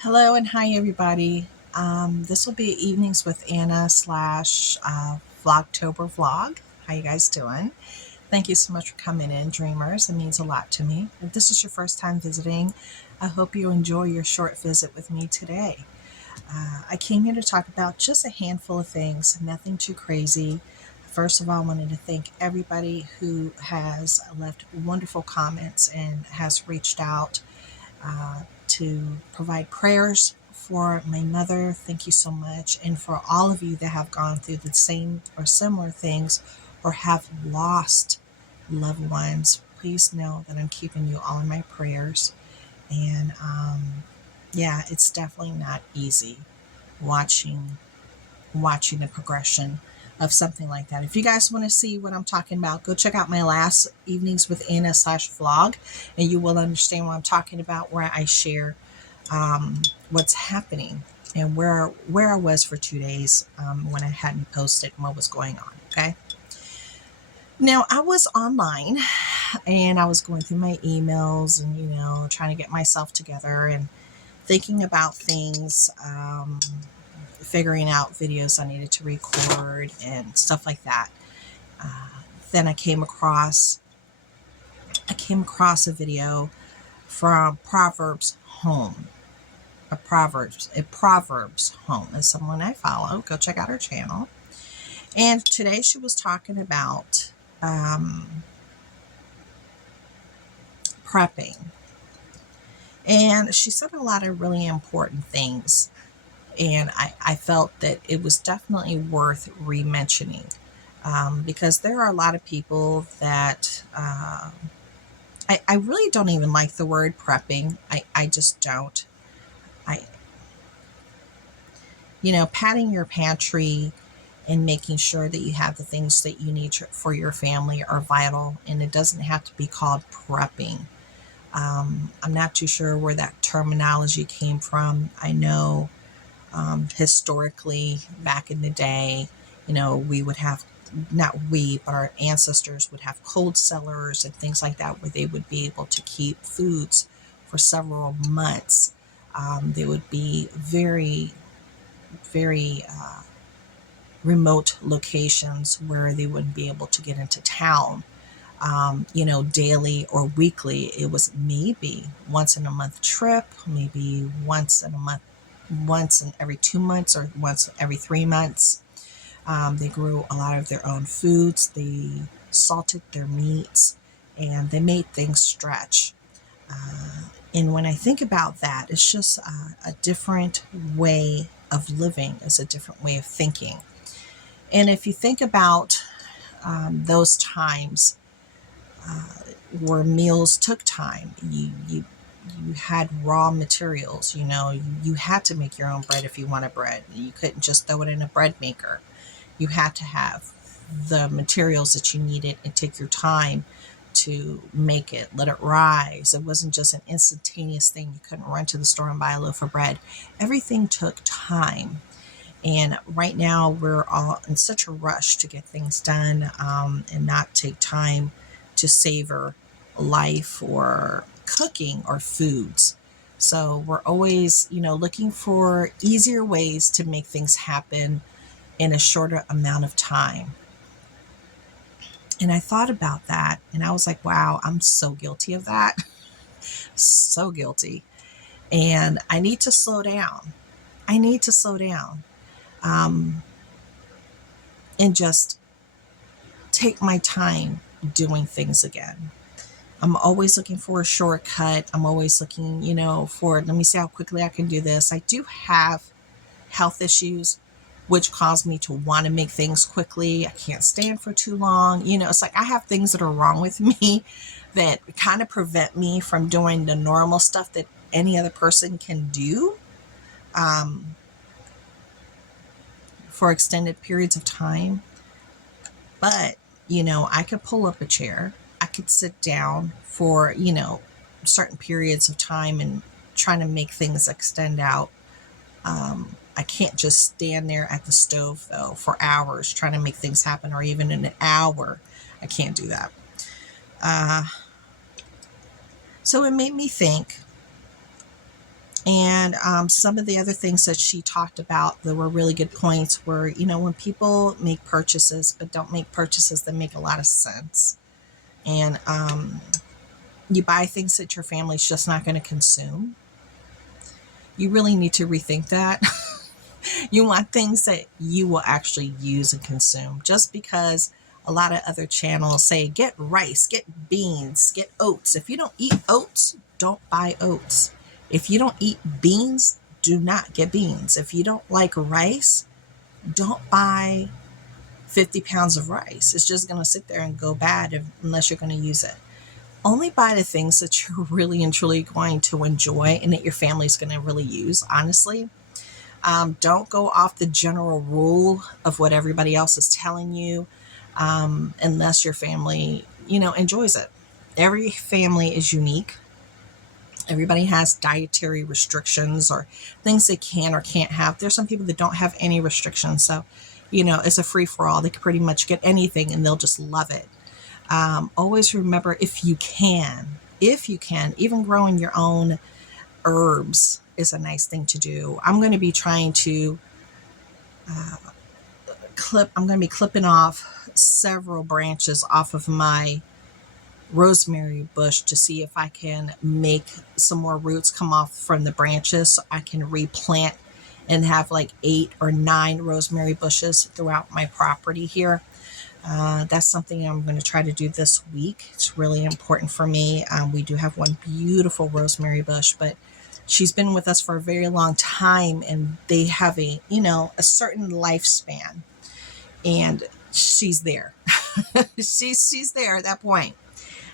Hello and hi everybody. This will be Evenings with Anna slash Vlogtober vlog. How you guys doing? Thank you so much for coming in, dreamers. It means a lot to me. If this is your first time visiting, I hope you enjoy your short visit with me today. I came here to talk about just a handful of things, nothing too crazy. First of all, I wanted to thank everybody who has left wonderful comments and has reached out to provide prayers for my mother. Thank you so much. And for all of you that have gone through the same or similar things or have lost loved ones, please know that I'm keeping you all in my prayers. And yeah, it's definitely not easy watching the progression of something like that. If you guys want to see what I'm talking about, go check out my last Evenings with Anna slash vlog, and you will understand what I'm talking about, where I share what's happening and where I was for 2 days when I hadn't posted and what was going on. Okay. Now I was online and I was going through my emails and trying to get myself together and thinking about things. Figuring out videos I needed to record and stuff like that. Then I came across a video from Proverbs Home. A Proverbs Home is someone I follow. Go check out her channel. And today she was talking about prepping. And she said a lot of really important things. And I felt that it was definitely worth re-mentioning. Because there are a lot of people that I really don't even like the word prepping. I just don't. Padding your pantry and making sure that you have the things that you need for your family are vital, and it doesn't have to be called prepping. I'm not too sure where that terminology came from. I know historically, back in the day, we would have, not we, but our ancestors would have cold cellars and things like that where they would be able to keep foods for several months. They would be very, very remote locations where they wouldn't be able to get into town. Daily or weekly. It was maybe once in a month trip, maybe once in a month, once in every 2 months, or once every 3 months. They grew a lot of their own foods. They salted their meats, and they made things stretch. And when I think about that, it's just a different way of living. It's a different way of thinking. And if you think about those times where meals took time, you had raw materials. You had to make your own bread if you wanted bread. You couldn't just throw it in a bread maker. You had to have the materials that you needed and take your time to make it, let it rise. It wasn't just an instantaneous thing. You couldn't run to the store and buy a loaf of bread. Everything took time. And right now we're all in such a rush to get things done and not take time to savor life or cooking or foods. So we're always, looking for easier ways to make things happen in a shorter amount of time. And I thought about that and I was like, wow, I'm so guilty of that. So guilty. And I need to slow down. I need to slow down and just take my time doing things again. I'm always looking for a shortcut. I'm always looking, for, let me see how quickly I can do this. I do have health issues, which cause me to want to make things quickly. I can't stand for too long. It's like I have things that are wrong with me that kind of prevent me from doing the normal stuff that any other person can do for extended periods of time. But, I could pull up a chair. I could sit down for, certain periods of time and trying to make things extend out. I can't just stand there at the stove, though, for hours trying to make things happen, or even in an hour. I can't do that. So it made me think, And some of the other things that she talked about that were really good points were, when people make purchases, but don't make purchases that make a lot of sense. And you buy things that your family's just not going to consume. You really need to rethink that. You want things that you will actually use and consume. Just because a lot of other channels say, get rice, get beans, get oats. If you don't eat oats, don't buy oats. If you don't eat beans, do not get beans. If you don't like rice, don't buy 50 pounds of rice. It's just going to sit there and go bad unless you're going to use it. Only buy the things that you're really and truly going to enjoy and that your family's going to really use, honestly. Don't go off the general rule of what everybody else is telling you unless your family, enjoys it. Every family is unique. Everybody has dietary restrictions or things they can or can't have. There's some people that don't have any restrictions. So, it's a free-for-all. They can pretty much get anything and they'll just love it. Always remember, if you can, even growing your own herbs is a nice thing to do. I'm going to be trying to clipping off several branches off of my rosemary bush to see if I can make some more roots come off from the branches so I can replant and have like 8 or 9 rosemary bushes throughout my property here. That's something I'm going to try to do this week. It's really important for me. We do have one beautiful rosemary bush, but she's been with us for a very long time, and they have a certain lifespan, and she's there. she's there at that point.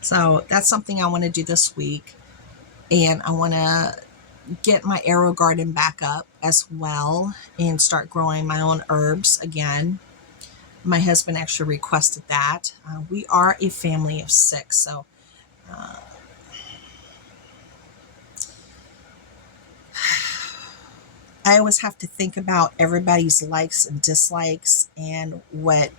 So that's something I want to do this week. And I want to get my arrow garden back up as well and start growing my own herbs again. My husband actually requested that. We are a family of 6, so I always have to think about everybody's likes and dislikes and what,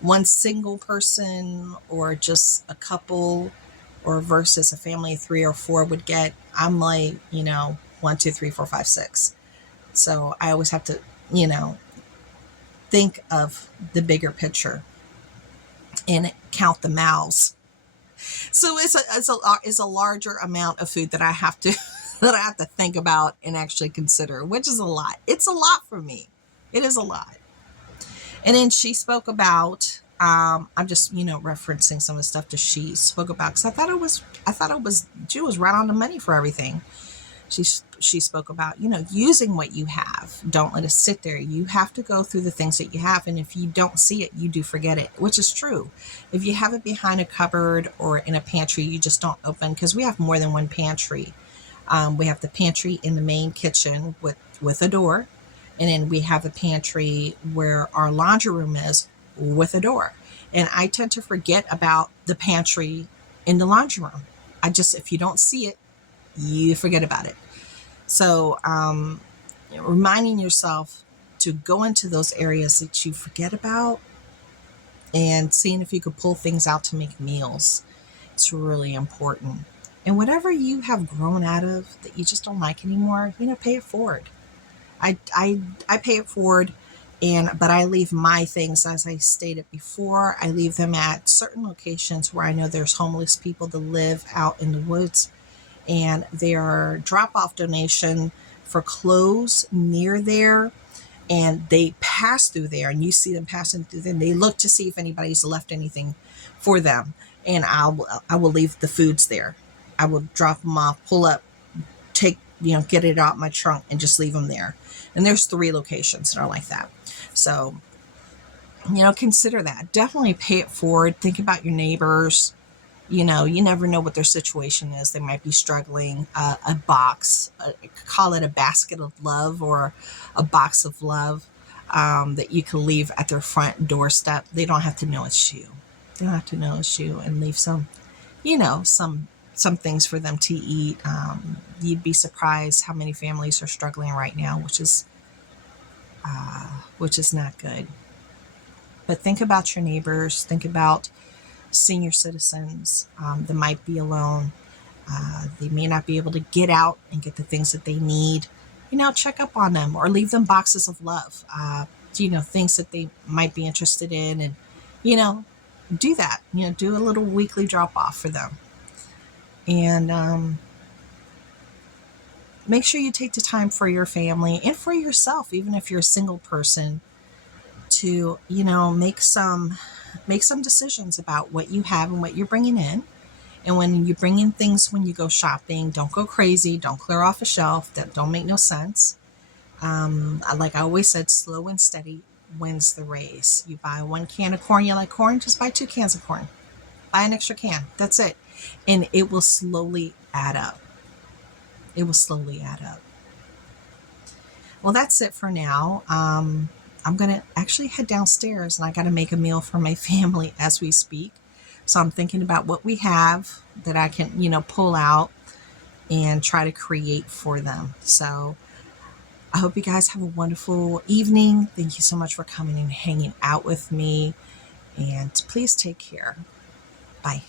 one single person or just a couple or versus a family of 3 or 4 would get. I'm like, 1, 2, 3, 4, 5, 6. So I always have to, think of the bigger picture and count the mouths. So it's a larger amount of food that I have to that I have to think about and actually consider, which is a lot. It's a lot for me. It is a lot. And then she spoke about, I'm just, referencing some of the stuff that she spoke about, because I thought she was right on the money for everything. She spoke about, using what you have. Don't let it sit there. You have to go through the things that you have. And if you don't see it, you do forget it, which is true. If you have it behind a cupboard or in a pantry, you just don't open, because we have more than one pantry. We have the pantry in the main kitchen with a door. And then we have a pantry where our laundry room is with a door. And I tend to forget about the pantry in the laundry room. If you don't see it, you forget about it. So reminding yourself to go into those areas that you forget about and seeing if you could pull things out to make meals. It's really important. And whatever you have grown out of that you just don't like anymore, pay it forward. I pay it forward, but I leave my things, as I stated before, I leave them at certain locations where I know there's homeless people that live out in the woods, and they are drop-off donation for clothes near there, and they pass through there, and you see them passing through there, and they look to see if anybody's left anything for them, and I will leave the foods there. I will drop them off, pull up, take, get it out my trunk and just leave them there. And there's 3 locations that are like that. So, consider that. Definitely pay it forward. Think about your neighbors. You never know what their situation is. They might be struggling. A box, call it a basket of love or a box of love that you can leave at their front doorstep. They don't have to know it's you. They don't have to know it's you, and leave some things for them to eat. You'd be surprised how many families are struggling right now, which is not good. But think about your neighbors. Think about senior citizens that might be alone. They may not be able to get out and get the things that they need. Check up on them or leave them boxes of love. Things that they might be interested in, and do that. Do a little weekly drop off for them, and make sure you take the time for your family and for yourself, even if you're a single person, to make some decisions about what you have and what you're bringing in. And when you bring in things, when you go shopping, don't go crazy. Don't clear off a shelf. That don't make no sense. Like I always said, slow and steady wins the race. You buy 1 can of corn, you like corn, just buy 2 cans of corn. Buy an extra can. That's it. And it will slowly add up. It will slowly add up. Well, that's it for now. I'm going to actually head downstairs, and I got to make a meal for my family as we speak. So I'm thinking about what we have that I can, pull out and try to create for them. So I hope you guys have a wonderful evening. Thank you so much for coming and hanging out with me. And please take care. Bye.